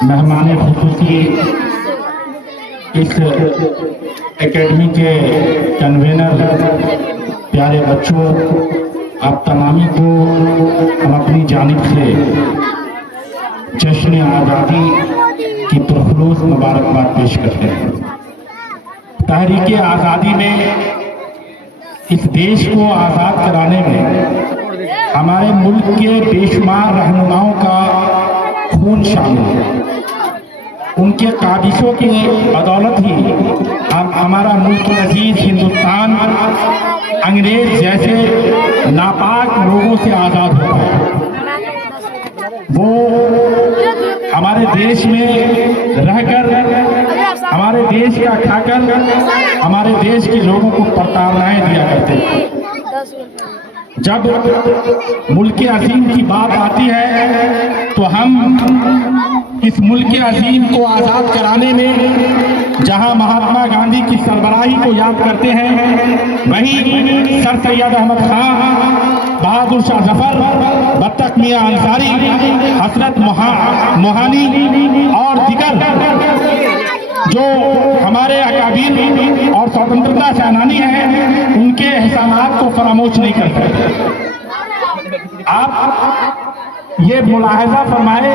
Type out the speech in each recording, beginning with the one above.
मेहमान खुसूसी इस एकेडमी के कन्वेनर प्यारे बच्चों, आप तमामी को हम अपनी जानिब से जश्न आज़ादी की पुरखलूस मुबारकबाद पेश करते हैं। तहरीक आज़ादी में, इस देश को आज़ाद कराने में हमारे मुल्क के बेशुमार रहनुमाओं का खून शामिल है। उनके काबिशों की बदौलत ही हमारा मुल्क अजीज हिंदुस्तान अंग्रेज जैसे नापाक लोगों से आज़ाद हो पाया। वो हमारे देश में रहकर, हमारे देश का खाकर हमारे देश के लोगों को प्रताड़नाएं दिया करते थे। जब मुल्क अजीम की बात आती है तो हम इस मुल्क अजीम को आज़ाद कराने में जहां महात्मा गांधी की सरबराही को याद करते हैं, वहीं सर सैयद अहमद खां, बहादुर शाह जफर, बत्तख मियां अंसारी, हसरत मोहानी और दिगर जो हमारे अकाबीर और स्वतंत्रता सेनानी हैं, उनके एहसानात को फरामोश नहीं कर सकते। आप ये मुलाहजा फरमाए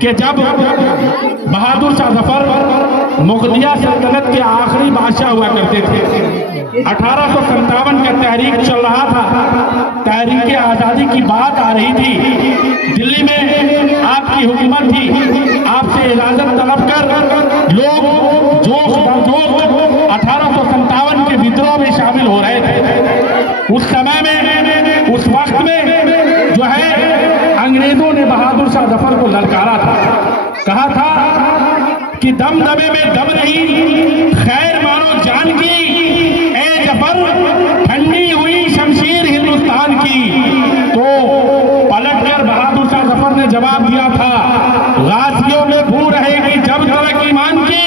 कि जब बहादुर शाह जफर मुगलिया सल्तनत के आखिरी बादशाह हुआ करते थे, 1857 का तहरीक चल रहा था, तहरीक आज़ादी की बात आ रही थी, दिल्ली में आपकी हुकूमत थी, आपसे इजाजत तलब कर लोग जोश बरजोश 1857 के विद्रोह में शामिल हो रहे थे। उस समय में, उस वक्त में जो है अंग्रेजों ने बहादुर शाह जफर को ललकारा था, कहा था कि दम दबे में दम नहीं, खैर मानो जान की, ए जफर ठंडी हुई शमशीर हिंदुस्तान की। तो पलटकर बहादुर शाह जफर ने जवाब दिया था, गाजियों में बू रहेगी जब तक ईमान की,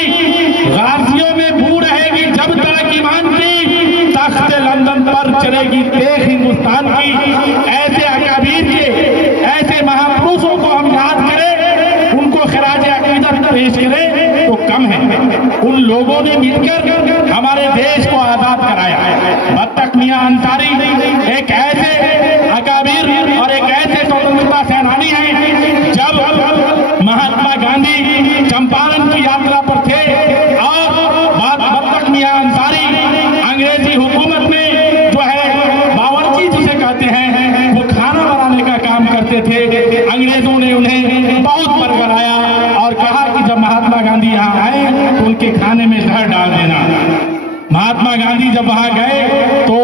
गाजियों में बू रहेगी जब तक ईमान की, तख्त लंदन पर चलेगी तेज हिंदुस्तान की। ऐसे अकाबीर के, ऐसे महापुरुषों को हम याद करें, उनको खिराज अकीदत पेश करें तो कम है। उन लोगों ने मिलकर हमारे देश को आजाद कराया। बत्तख मियां अंसारी एक ऐसे अकाबीर और एक ऐसे स्वतंत्रता सेनानी हैं, जब महात्मा गांधी चंपारण की यात्रा पर थे और बत्तख मियां अंसारी अंग्रेजी हुकूमत में जो है बावर्ची जिसे कहते हैं, वो खाना बनाने का काम करते थे। अंग्रेजों ने उन्हें बहुत बरगलाया और कहा कि जब महात्मा गांधी यहाँ आए तो उनके खाने में जहर डाल देना। महात्मा गांधी जब वहां गए तो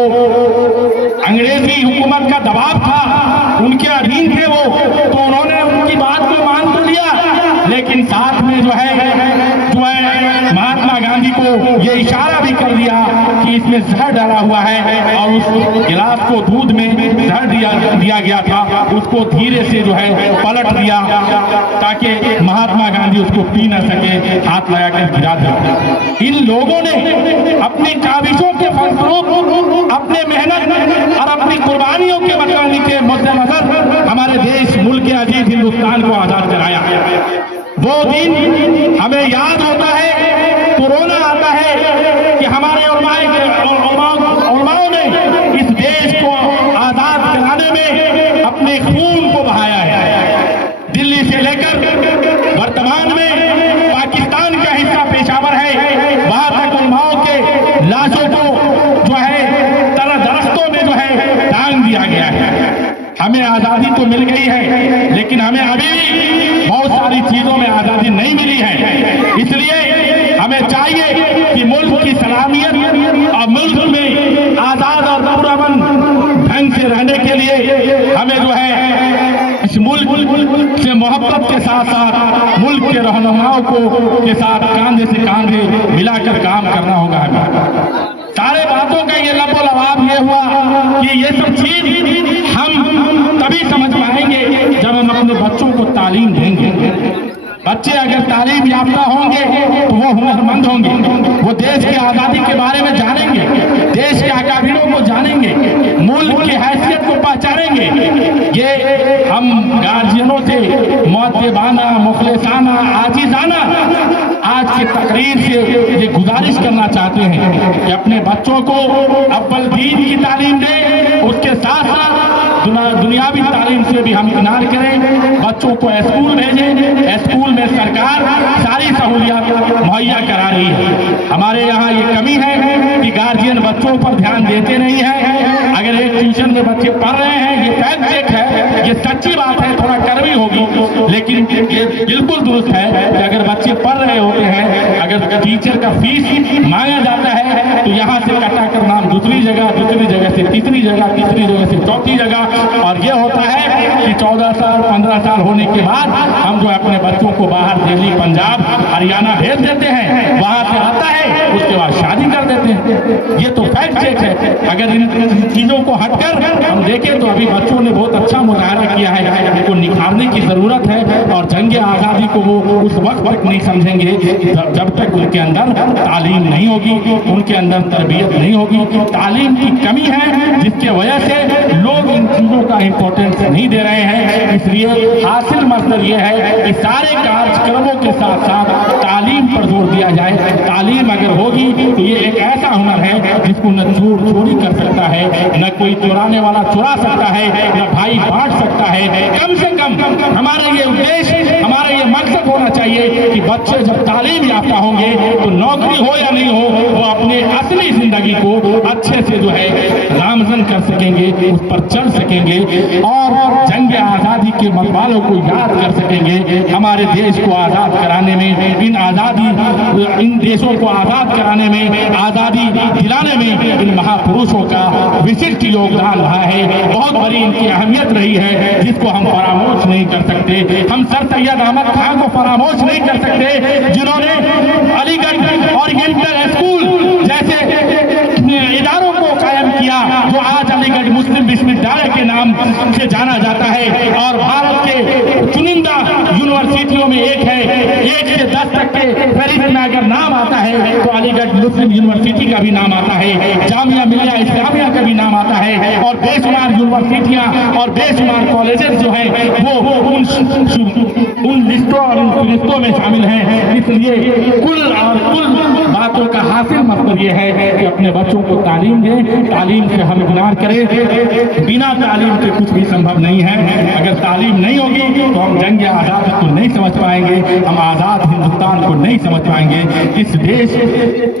अंग्रेजी हुकूमत का दबाव था, उनके अधीन थे वो, तो उन्होंने उनकी बात को मान तो लिया, लेकिन साथ में जो है महात्मा गांधी को ये इशारा भी कर दिया कि इसमें जहर डाला हुआ है, और उस गिलास को दूध में जहर दिया गया था, उसको धीरे से जो है पलट दिया ताकि महात्मा गांधी उसको पी न सके, हाथ लगाकर गिरा दिया। इन लोगों ने अपनी काबिशों के फलस्वरूप, अपने मेहनत और अपनी कुर्बानियों के बचाने के मद्देनजर हमारे देश, मुल्क अजीज हिंदुस्तान को आजाद कराया। वो दिन हमें याद होता है, कोरोना आता है कि हमारे उलमाओं ने इस देश को आजाद कराने में अपने खून को बहाया है। दिल्ली से लेकर वर्तमान में पाकिस्तान का हिस्सा पेशावर है, वहां तक उलमाओं के लाशों को जो है दरख्तों में जो है टांग दिया गया है। हमें आजादी तो मिल गई है, लेकिन हमें अभी बहुत सारी चीजों में आजादी नहीं मिली है। इसलिए हमें चाहिए कि मुल्क की सलामियत और मुल्क में आजाद और पुरअमन ढंग से रहने के लिए हमें जो है इस मुल्क से मोहब्बत के साथ साथ मुल्क के रहनुमाओं को के साथ कांधे से कांधे मिलाकर काम करना होगा। हमें सारे बातों का ये लबोलबाब ये हुआ कि ये सब चीज हम तभी समझ पाएंगे जब हम अपने बच्चों को तालीम देंगे। बच्चे अगर तालीम याफ्ता होंगे तो वो हुनरमंद होंगे, वो देश की आज़ादी के बारे में जानेंगे, देश के अकाबिरों को जानेंगे, मुल्क की हैसियत को पहचानेंगे। ये हम गार्जियनों से मुअद्दिबाना, मुखलिसाना, आजिजाना आज की तकरीर से ये गुजारिश करना चाहते हैं कि अपने बच्चों को अव्वल दीन की तालीम दें, उसके साथ साथ दुनियावी तालीम से भी हम किनार करें। बच्चों को स्कूल भेजें, स्कूल में सरकार सारी सहूलियत मुहैया करा रही है। हमारे यहाँ ये कमी है कि गार्जियन बच्चों पर ध्यान देते नहीं है। अगर एक ट्यूशन में बच्चे पढ़ रहे हैं, ये फैक्ट चेक है, ये सच्ची बात है, थोड़ा कड़वी होगी लेकिन ये बिल्कुल दुरुस्त है कि अगर बच्चे पढ़ रहे होते हैं, अगर टीचर का फीस मांगा जाता है तो यहाँ से कटा कर नाम दूसरी जगह से तीसरी जगह से चौथी जगह, और ये होता है कि 14 साल 15 साल होने के बाद हम जो अपने बच्चों को बाहर दिल्ली, पंजाब, हरियाणा भेज देते हैं, वहां से आता है उसके बाद शादी कर देते हैं। ये तो फैक्ट चेक है। अगर इन चीजों को हटकर हम देखें तो अभी बच्चों ने बहुत अच्छा मुजाहरा किया है, उनको निखारने की जरूरत है और जंग आजादी को वो उस वक्त तक नहीं समझेंगे जब तक उनके अंदर तालीम नहीं होगी, उनके अंदर तरबियत नहीं होगी। तालीम की कमी है जिसके वजह से लोग इन चीजों का इंपॉर्टेंस नहीं दे रहे हैं। इसलिए हासिल मकसद ये है कि सारे कार्यक्रमों के साथ साथ तालीम पर जोर दिया जाए। तालीम अगर होगी तो ये एक ऐसा हुनर है जिसको न चोरी कर सकता है, न कोई चुराने वाला चुरा सकता है, न भाई बांट सकता है। कम से कम हमारा ये उद्देश्य, हमारा ये मकसद होना चाहिए कि बच्चे जब तालीम याफ्ता होंगे तो नौकरी हो या नहीं हो, वो अपने असली जिंदगी को अच्छे से जो है नामजन कर सकेंगे, उस पर चल सकेंगे और जंग आजादी के मतवालों को याद कर सकेंगे। हमारे देश को आजाद कराने में, इन देशों को आजाद कराने में, आजादी दिलाने में इन महापुरुषों का विशिष्ट योगदान रहा है। बहुत बड़ी इनकी अहमियत रही है जिसको हम फरामोश नहीं कर सकते। हम सर सैयद अहमद खान को फरामोश नहीं कर सकते जिन्होंने अलीगढ़ ओरिएंटल स्कूल जैसे इदारों को कायम किया जो आज अलीगढ़ मुस्लिम विश्वविद्यालय के नाम से जाना जाता है और भारत के चुनिंदा यूनिवर्सिटियों में एक है। 1 से 10 तक के फहरिस्त में अगर नाम आता है तो अलीगढ़ मुस्लिम यूनिवर्सिटी का भी नाम आता है, जामिया मिलिया इस्लामिया का भी नाम आता है और बेशुमार यूनिवर्सिटियां और बेशुमार कॉलेजेस जो है वो उन लिस्टों और उन फहरिस्तों में शामिल हैं। इसलिए कुल बातों का हासिल मकसद ये है कि अपने बच्चों को तालीम दें, तालीम से हम इग्नोर करें। बिना तालीम के कुछ भी संभव नहीं है। अगर तालीम नहीं होगी तो हम जंग आजादी को नहीं समझ पाएंगे, हम आजाद हिंदुस्तान को नहीं समझ पाएंगे। इस देश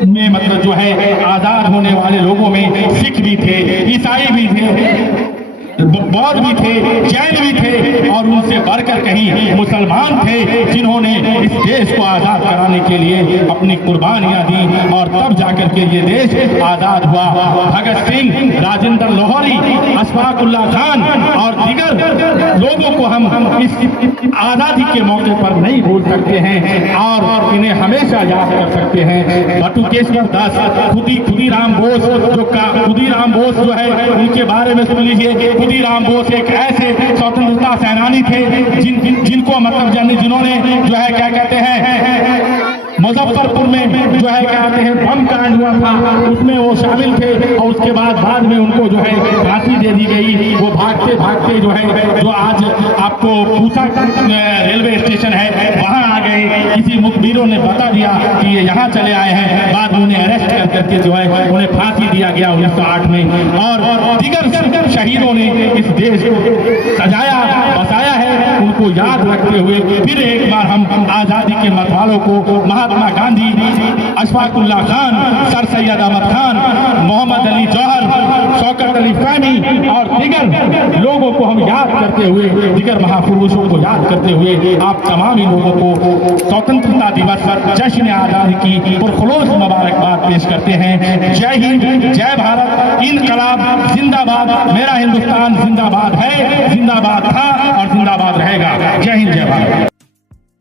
में मतलब जो है आजाद होने वाले लोगों में सिख भी थे, ईसाई भी थे, बौद्ध भी थे, जैन भी थे और उनसे बढ़कर कहीं मुसलमान थे जिन्होंने इस देश को आजाद कराने के लिए अपनी कुर्बानियां दी और तब जाकर के ये देश आजाद हुआ। भगत सिंह, राजेंद्र लोहरी, अशफाक उल्लाह खान और दीगर लोगों को हम इस आजादी के मौके पर नहीं भूल सकते हैं और इन्हें हमेशा याद कर सकते हैं। बटुकेश्वर दास, खुदीराम बोस खुदीराम बोस जो है उनके बारे में सुन लीजिए। खुदीराम बोस एक ऐसे स्वतंत्रता सेनानी थे जिनको मतलब जिन्होंने जो है क्या कहते हैं मुजफ्फरपुर में जो है क्या कहते हैं बम कांड हुआ था, उसमें वो शामिल थे और उसके बाद में उनको जो है फांसी दे दी गई। वो भागते भागते जो है जो आज आपको पूसा रेलवे स्टेशन है वहां आ गए। किसी मुखबिरों ने बता दिया कि ये यहाँ चले आए हैं, बाद में उन्हें अरेस्ट कर करके जो है उन्हें फांसी दिया गया 1908 में। और दीगर शहीदों ने इस देश को सजाया बसाया है, उनको याद रखते हुए फिर एक बार हम आजादी के मतवालों को महात्मा गांधी, अशफाक उल्लाह खान, सर सैयद अहमद खान, मोहम्मद अली जौहर, शौकत अली फहमी और दीगर लोगों को हम याद करते हुए, दीगर महापुरुषों को याद करते हुए आप तमाम ही लोगों को स्वतंत्रता दिवस पर जश्न आजादी की पुरखुलूस मुबारकबाद पेश करते हैं। जय हिंद, जय भारत, इनकलाब जिंदाबाद, मेरा हिंदुस्तान जिंदाबाद है, जिंदाबाद था और जिंदाबाद रहेगा। जय हिंद, जय भारत।